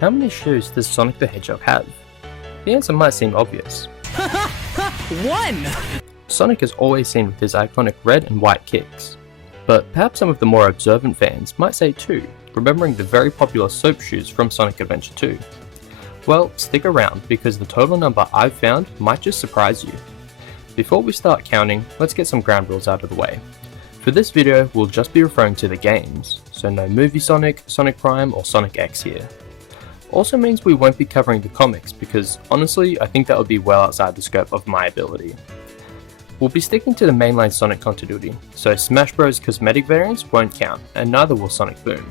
How many shoes does Sonic the Hedgehog have? The answer might seem obvious. One! Sonic is always seen with his iconic red and white kicks, but perhaps some of the more observant fans might say 2, remembering the very popular soap shoes from Sonic Adventure 2. Well, stick around because the total number I've found might just surprise you. Before we start counting, let's get some ground rules out of the way. For this video, we'll just be referring to the games, so no Movie Sonic, Sonic Prime or Sonic X here. Also means we won't be covering the comics because honestly I think that would be well outside the scope of my ability. We'll be sticking to the mainline Sonic continuity, so Smash Bros cosmetic variants won't count and neither will Sonic Boom.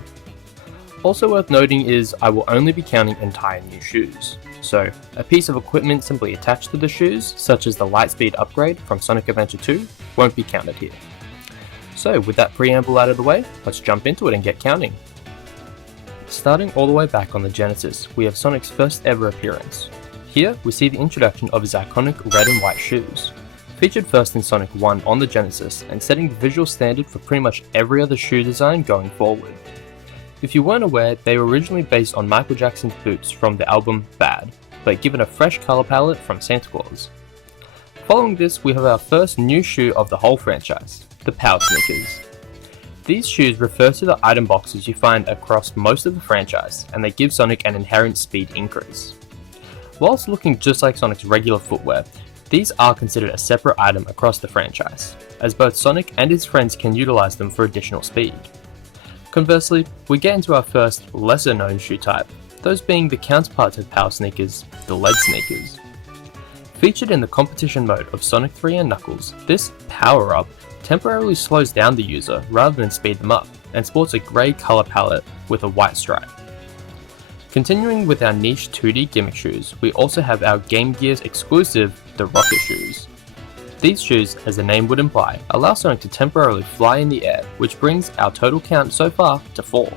Also worth noting is I will only be counting entire new shoes, so a piece of equipment simply attached to the shoes such as the Lightspeed upgrade from Sonic Adventure 2 won't be counted here. So with that preamble out of the way, let's jump into it and get counting. Starting all the way back on the Genesis, we have Sonic's first ever appearance. Here, we see the introduction of his iconic red and white shoes. Featured first in Sonic 1 on the Genesis and setting the visual standard for pretty much every other shoe design going forward. If you weren't aware, they were originally based on Michael Jackson's boots from the album Bad, but given a fresh color palette from Santa Claus. Following this, we have our first new shoe of the whole franchise, the Power Sneakers. These shoes refer to the item boxes you find across most of the franchise, and they give Sonic an inherent speed increase. Whilst looking just like Sonic's regular footwear, these are considered a separate item across the franchise, as both Sonic and his friends can utilize them for additional speed. Conversely, we get into our first, lesser known shoe type, those being the counterpart to Power Sneakers, the Lead Sneakers. Featured in the competition mode of Sonic 3 and Knuckles, this power-up temporarily slows down the user rather than speed them up, and sports a grey colour palette with a white stripe. Continuing with our niche 2D gimmick shoes, we also have our Game Gear's exclusive, the Rocket Shoes. These shoes, as the name would imply, allow Sonic to temporarily fly in the air, which brings our total count so far to 4.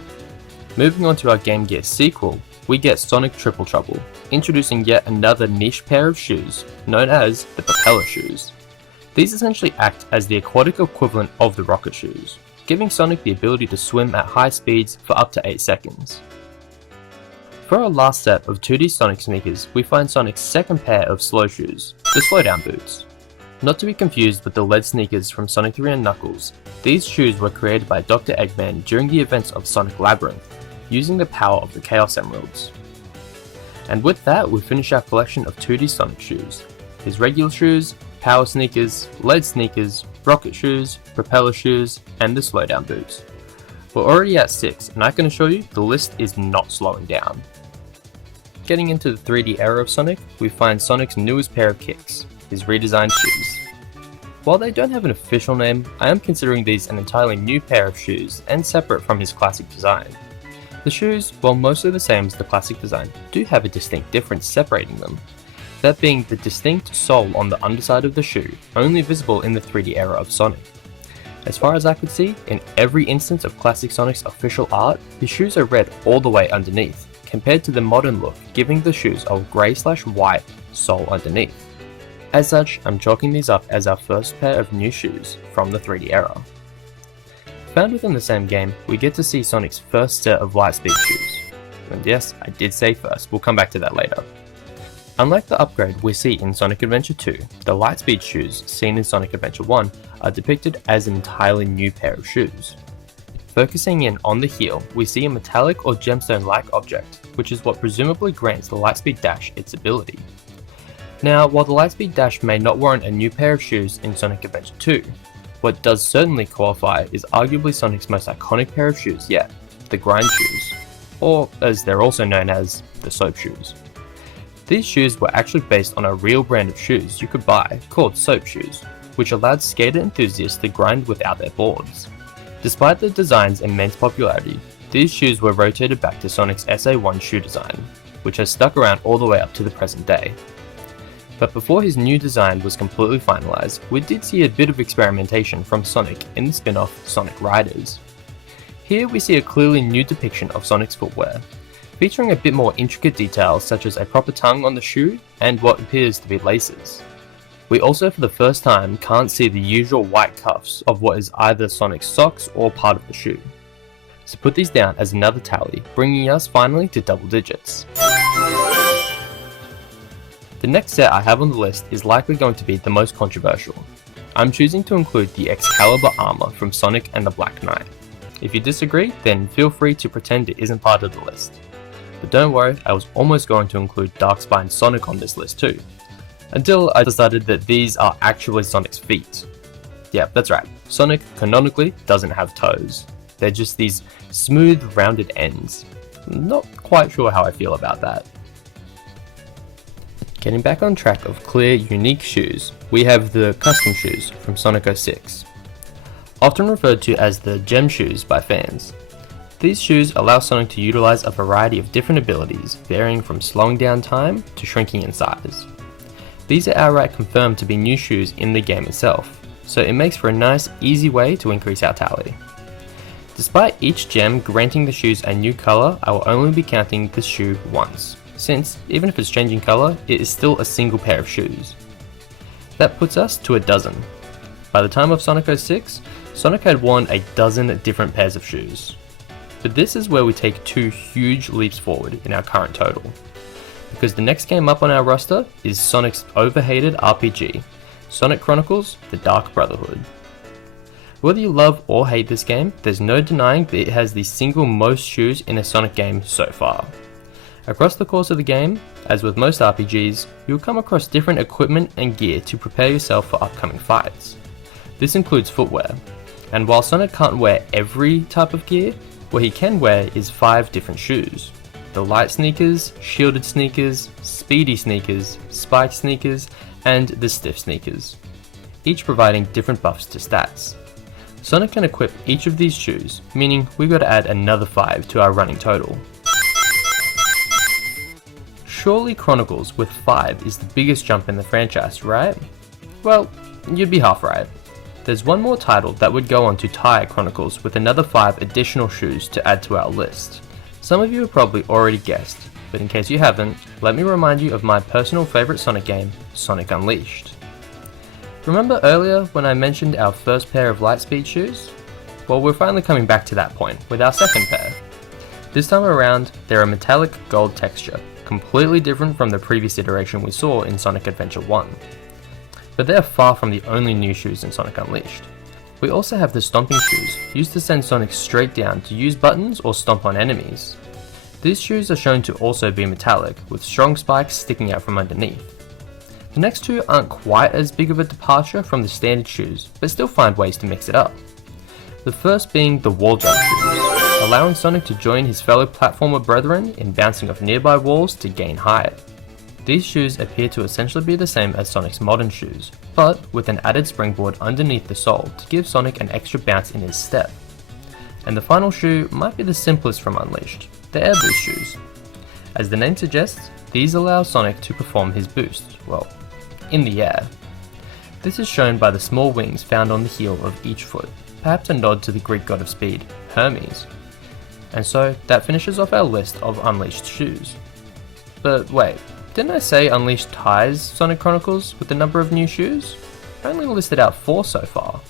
Moving on to our Game Gear sequel, we get Sonic Triple Trouble, introducing yet another niche pair of shoes, known as the Propeller Shoes. These essentially act as the aquatic equivalent of the rocket shoes, giving Sonic the ability to swim at high speeds for up to 8 seconds. For our last set of 2D Sonic sneakers, we find Sonic's second pair of slow shoes, the Slowdown Boots. Not to be confused with the lead sneakers from Sonic 3 and Knuckles, these shoes were created by Dr. Eggman during the events of Sonic Labyrinth, using the power of the Chaos Emeralds. And with that, we finish our collection of 2D Sonic shoes, his regular shoes, Power Sneakers, Lead Sneakers, Rocket Shoes, Propeller Shoes, and the Slowdown Boots. We're already at 6, and I can assure you the list is not slowing down. Getting into the 3D era of Sonic, we find Sonic's newest pair of kicks, his redesigned shoes. While they don't have an official name, I am considering these an entirely new pair of shoes and separate from his classic design. The shoes, while mostly the same as the classic design, do have a distinct difference separating them. That being the distinct sole on the underside of the shoe, only visible in the 3D era of Sonic. As far as I could see, in every instance of Classic Sonic's official art, his shoes are red all the way underneath, compared to the modern look giving the shoes a grey/white sole underneath. As such, I'm chalking these up as our first pair of new shoes from the 3D era. Found within the same game, we get to see Sonic's first set of Lightspeed shoes. And yes, I did say first, we'll come back to that later. Unlike the upgrade we see in Sonic Adventure 2, the Lightspeed shoes seen in Sonic Adventure 1 are depicted as an entirely new pair of shoes. Focusing in on the heel, we see a metallic or gemstone-like object, which is what presumably grants the Lightspeed Dash its ability. Now, while the Lightspeed Dash may not warrant a new pair of shoes in Sonic Adventure 2, what does certainly qualify is arguably Sonic's most iconic pair of shoes yet, the Grind Shoes, or as they're also known as, the Soap Shoes. These shoes were actually based on a real brand of shoes you could buy called Soap Shoes, which allowed skater enthusiasts to grind without their boards. Despite the design's immense popularity, these shoes were rotated back to Sonic's SA1 shoe design, which has stuck around all the way up to the present day. But before his new design was completely finalized, we did see a bit of experimentation from Sonic in the spin-off Sonic Riders. Here we see a clearly new depiction of Sonic's footwear, featuring a bit more intricate details such as a proper tongue on the shoe and what appears to be laces. We also for the first time can't see the usual white cuffs of what is either Sonic's socks or part of the shoe. so put these down as another tally, bringing us finally to double digits. The next set I have on the list is likely going to be the most controversial. I'm choosing to include the Excalibur armor from Sonic and the Black Knight. If you disagree, then feel free to pretend it isn't part of the list. But don't worry, I was almost going to include Darkspine Sonic on this list too, until I decided that these are actually Sonic's feet. Yeah, that's right, Sonic canonically doesn't have toes. They're just these smooth, rounded ends. Not quite sure how I feel about that. Getting back on track of clear, unique shoes, we have the custom shoes from Sonic 06. Often referred to as the gem shoes by fans. These shoes allow Sonic to utilize a variety of different abilities, varying from slowing down time to shrinking in size. These are outright confirmed to be new shoes in the game itself, so it makes for a nice, easy way to increase our tally. Despite each gem granting the shoes a new color, I will only be counting the shoe once, since even if it's changing color, it is still a single pair of shoes. That puts us to a dozen. By the time of Sonic 06, Sonic had worn a dozen different pairs of shoes. But this is where we take two huge leaps forward in our current total, because the next game up on our roster is Sonic's overhated RPG, Sonic Chronicles: The Dark Brotherhood. Whether you love or hate this game, there's no denying that it has the single most shoes in a Sonic game so far. Across the course of the game, as with most RPGs, you'll come across different equipment and gear to prepare yourself for upcoming fights. This includes footwear, and while Sonic can't wear every type of gear, what he can wear is 5 different shoes. The light sneakers, shielded sneakers, speedy sneakers, spiked sneakers, and the stiff sneakers, each providing different buffs to stats. Sonic can equip each of these shoes, meaning we've got to add another 5 to our running total. Surely Chronicles with 5 is the biggest jump in the franchise, right? Well, you'd be half right. There's one more title that would go on to tie Chronicles with another 5 additional shoes to add to our list. Some of you have probably already guessed, but in case you haven't, let me remind you of my personal favourite Sonic game, Sonic Unleashed. Remember earlier when I mentioned our first pair of Lightspeed shoes? Well, we're finally coming back to that point with our second pair. This time around, they're a metallic gold texture, completely different from the previous iteration we saw in Sonic Adventure 1. But they are far from the only new shoes in Sonic Unleashed. We also have the stomping shoes, used to send Sonic straight down to use buttons or stomp on enemies. These shoes are shown to also be metallic, with strong spikes sticking out from underneath. The next two aren't quite as big of a departure from the standard shoes, but still find ways to mix it up. The first being the wall jump shoes, allowing Sonic to join his fellow platformer brethren in bouncing off nearby walls to gain height. These shoes appear to essentially be the same as Sonic's modern shoes, but with an added springboard underneath the sole to give Sonic an extra bounce in his step. And the final shoe might be the simplest from Unleashed, the Air Boost shoes. As the name suggests, these allow Sonic to perform his boost, well, in the air. This is shown by the small wings found on the heel of each foot, perhaps a nod to the Greek god of speed, Hermes. And so that finishes off our list of Unleashed shoes. But wait, didn't I say Unleashed ties Sonic Chronicles with the number of new shoes? I only listed out 4 so far.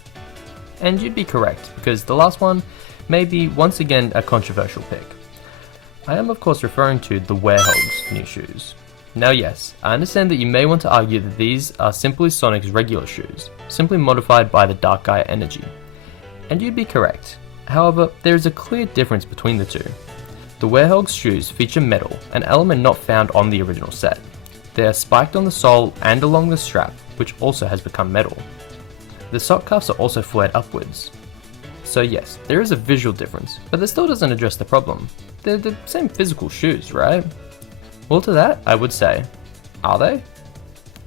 And you'd be correct, because the last one may be once again a controversial pick. I am of course referring to the Werehog's new shoes. Now yes, I understand that you may want to argue that these are simply Sonic's regular shoes, simply modified by the Dark Gaia energy. And you'd be correct. However, there is a clear difference between the two. The Werehog's shoes feature metal, an element not found on the original set. They are spiked on the sole and along the strap, which also has become metal. The sock cuffs are also flared upwards. So yes, there is a visual difference, but that still doesn't address the problem. They're the same physical shoes, right? Well, to that, I would say, are they?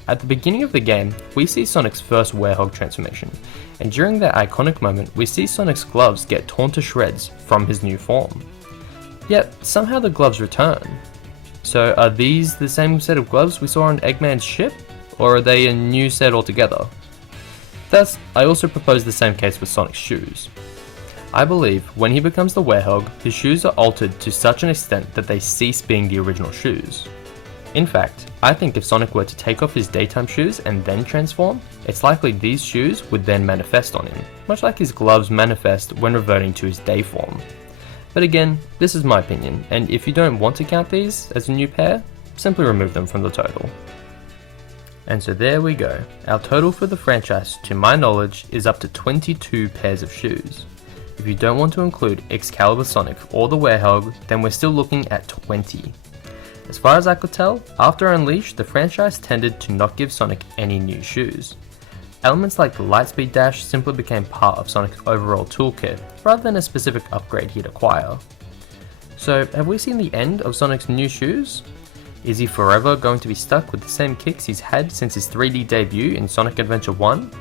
At the beginning of the game, we see Sonic's first Werehog transformation, and during that iconic moment, we see Sonic's gloves get torn to shreds from his new form. Yet, somehow the gloves return. So are these the same set of gloves we saw on Eggman's ship, or are they a new set altogether? Thus, I also propose the same case with Sonic's shoes. I believe when he becomes the Werehog, his shoes are altered to such an extent that they cease being the original shoes. In fact, I think if Sonic were to take off his daytime shoes and then transform, it's likely these shoes would then manifest on him, much like his gloves manifest when reverting to his day form. But again, this is my opinion, and if you don't want to count these as a new pair, simply remove them from the total. And so there we go. Our total for the franchise, to my knowledge, is up to 22 pairs of shoes. If you don't want to include Excalibur Sonic or the Werehog, then we're still looking at 20. As far as I could tell, after Unleashed, the franchise tended to not give Sonic any new shoes. Elements like the Lightspeed Dash simply became part of Sonic's overall toolkit, rather than a specific upgrade he'd acquire. So, have we seen the end of Sonic's new shoes? Is he forever going to be stuck with the same kicks he's had since his 3D debut in Sonic Adventure 1?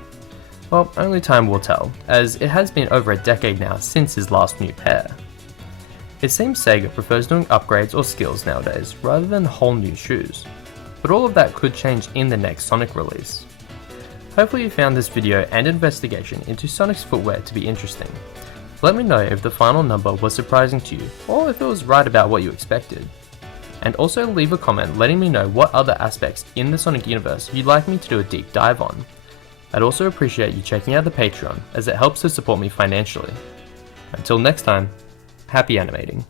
Well, only time will tell, as it has been over a decade now since his last new pair. It seems Sega prefers doing upgrades or skills nowadays, rather than whole new shoes. But all of that could change in the next Sonic release. Hopefully you found this video and investigation into Sonic's footwear to be interesting. Let me know if the final number was surprising to you, or if it was right about what you expected. And also leave a comment letting me know what other aspects in the Sonic universe you'd like me to do a deep dive on. I'd also appreciate you checking out the Patreon, as it helps to support me financially. Until next time, happy animating.